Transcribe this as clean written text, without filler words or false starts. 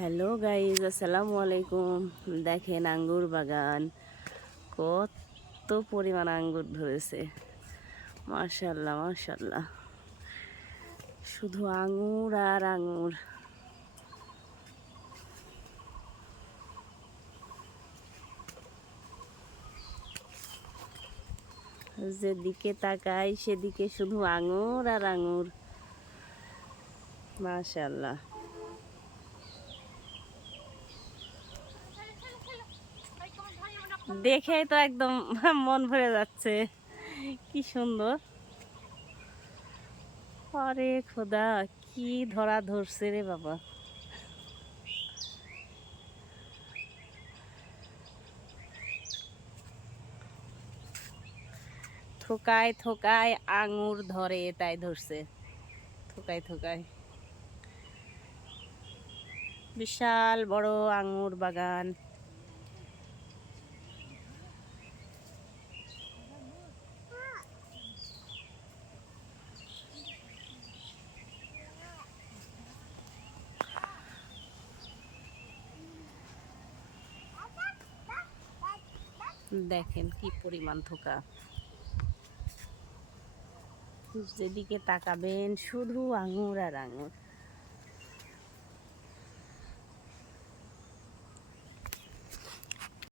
Hello guys, আসসালামু আলাইকুম। দেখেন আঙ্গুর বাগান, কত পরিমাণ আঙ্গুর ধরেছে। মাশাল্লাহ মাশাল্লাহ, শুধু আঙ্গুর আর আঙ্গুর। যেদিকে তাকাই সেদিকে শুধু আঙ্গুর আর আঙ্গুর। মাশাল্লাহ, দেখেই তো একদম মন ভরে যাচ্ছে। কি সুন্দর! আরে খোদা, কি ধরা ধরছে রে বাবা! থোকায় থোকায় আঙুর ধরে, তাই ধরছে। থোকায় থোকায় বিশাল বড় আঙুর বাগান। দেখেন কি পরিমাণ থোকা, যেদিকে তাকাবেন শুধু আঙুর আর আঙুর।